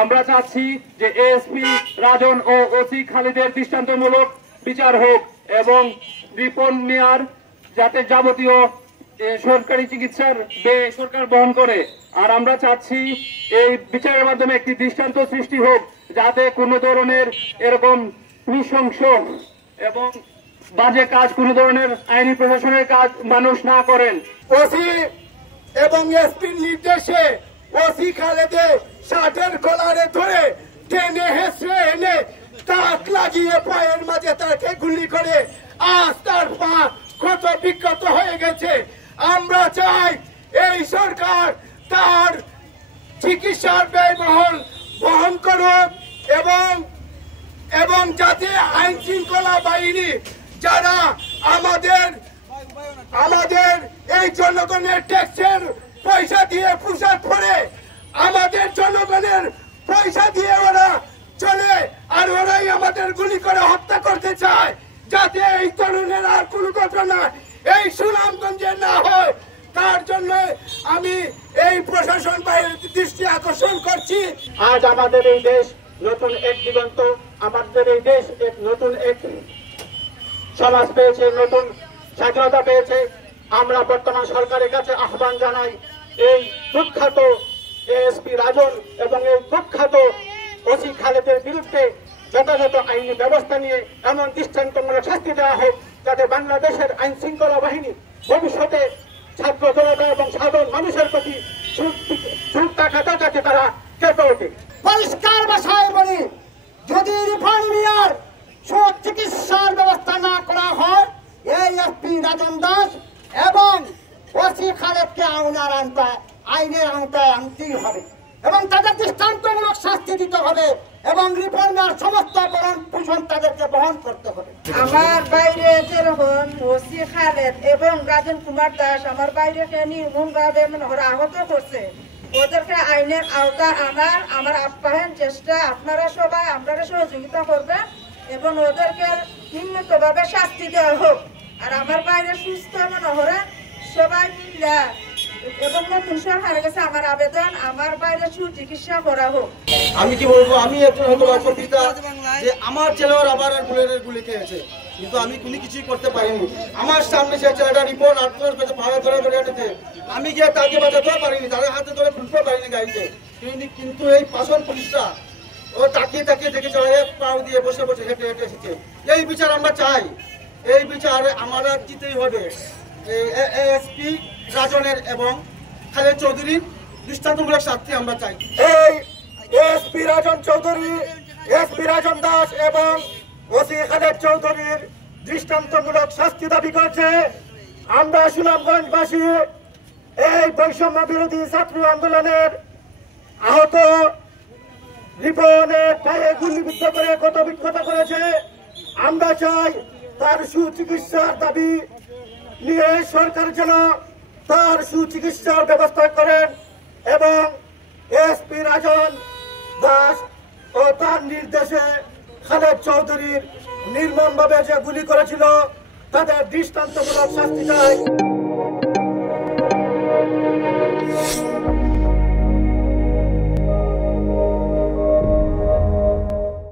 আমরা চাচ্ছি যে এএসপি রাজন ও ওসি খালিদের দৃষ্টান্তমূলক বিচার হোক এবং রিপন মিয়ার যাতে যাবতীয় সরকারি চিকিৎসার ব্যয় সরকার বহন করে। আর আমরা চাচ্ছি এই বিচারের মাধ্যমে একটি দৃষ্টান্ত সৃষ্টি হোক যাতে কোনো ধরনের এরকম নৃশংস এবং বাজে কাজ, কোনো ধরনের আইনি প্রশাসনের কাজ মানুষ না করেন। ওসি এবং এসপির নির্দেশে ওসি খালেদে শার্টের কলারে ধরে টেনে হেসড়ে এনে তাক লাগিয়ে পায়ের মাঝে তাকে গুলি করে আজ তার পা ক্ষত বিক্ষত হয়ে গেছে। আমরা চাই এই সরকার তার চিকিৎসার ব্যয়বহুল বহন করুক এবং যাতে আইন শৃঙ্খলা বাহিনী যারা আমাদের এই জনগণের ট্যাক্সের পয়সা দিয়ে পোশাক পরে আমাদের জনগণের পয়সা দিয়ে ওরা চলে, আর ওরাই আমাদের গুলি করে হত্যা করতে চায়। যাতে এই তরুণের আর কোনো ঘটনা এই সুনামগঞ্জে না হয় তার জন্য আমি এই প্রশাসন বাহিনীর দৃষ্টি আকর্ষণ করছি। আজ আমাদের এই দেশ নতুন এক দিগন্ত, আমাদের এই দেশ এক নতুন এক সমাজ পেয়েছে, নতুন স্বাধীনতা পেয়েছে। আমরা বর্তমান সরকারের কাছে আহ্বান জানাই এই কুখ্যাত এএসপি রাজন এবং এই কুখ্যাত ওসি খালেদের বিরুদ্ধে যথাযথ আইনি ব্যবস্থা নিয়ে এমন দৃষ্টান্তমূলক শাস্তি দেওয়া হোক যাতে বাংলাদেশের আইন শৃঙ্খলা বাহিনী ভবিষ্যতে ছাত্র জনতা এবং সাধারণ মানুষের প্রতি যাতে তারা কেঁপে ওঠে। পরিষ্কার ভাষায় বলি, যদি রিপন মিয়ার সুচিকিৎসার ব্যবস্থা না করা হয় এই এসপি রাজন দাস এবং ওসি খালেদকে আইনের আওতায় আনতেই হবে এবং তাদের দৃষ্টান্তমূলক শাস্তি দিতে হবে এবং রিপন মিয়ার সমস্ত ভরণ পোষণ তাদেরকে বহন করতে হবে। আমার বাইরে যেরকম ওসি খালেদ এবং রাজন কুমার দাস আমার বাইরে নির্মূলভাবে আহত করছে, ওদেরকে আইনের আওতা আনার আমার আপ্যায়ন চেষ্টা আপনারা সবাই আপনারা সহযোগিতা করবেন এবং ওদেরকে নিম্নতভাবে শাস্তি দেওয়া হোক। আর আমার বাইরে সুস্থ মনোহরা সবাই মিলে এবং নতুন সরকারের কাছে আমার আবেদন আমার বাইরে সুচিকিৎসা করা হোক। আমি কি বলবো, আমি একজন হয়তো পিতা যে আমার ছেলের আবার বুলেটের গুলি খেয়েছে, কিন্তু আমি কোনো কিছুই করতে পারিনি। আমার সামনে সে ছেলেটা রিপোর্ট আটকের কাছে ভাড়া ধরে হেঁটেছে, আমি গিয়ে তাকে বাঁচাতেও পারিনি, তাদের হাতে ধরে খুলতে পারিনি গাড়িতে। কিন্তু এই পাশন পুলিশটা ও তাকিয়ে দেখে চলে পাও দিয়ে বসে হেঁটে এসেছে। এই বিচার আমরা চাই, এই বিচার আমরা জিতেই হবে। এএসপি রাজনের এবং খালেদ চৌধুরীর দৃষ্টান্তমূলক শাস্তি আমরা চাই। এই এসপি রাজন চৌধুরী, এসপি রাজন দাস এবং ওসি খালেদ চৌধুরীর দৃষ্টান্তমূলক শাস্তি দাবি করছে। আমরা সুনামগঞ্জবাসী এই বৈষম্য বিরোধী ছাত্র আন্দোলনের আহত রিপনের পায়ে গুলিবিদ্ধ করে ক্ষত বিক্ষত করেছে। আমরা চাই তার সুচিকিৎসার দাবি নিয়ে সরকার যেন তার সুচিকিৎসার ব্যবস্থা করেন এবং এসপি রাজন দাস ও তার নির্দেশে খালেদ চৌধুরীর নির্মমভাবে যে গুলি করেছিল তাদের দৃষ্টান্তমূলক শাস্তি চাই।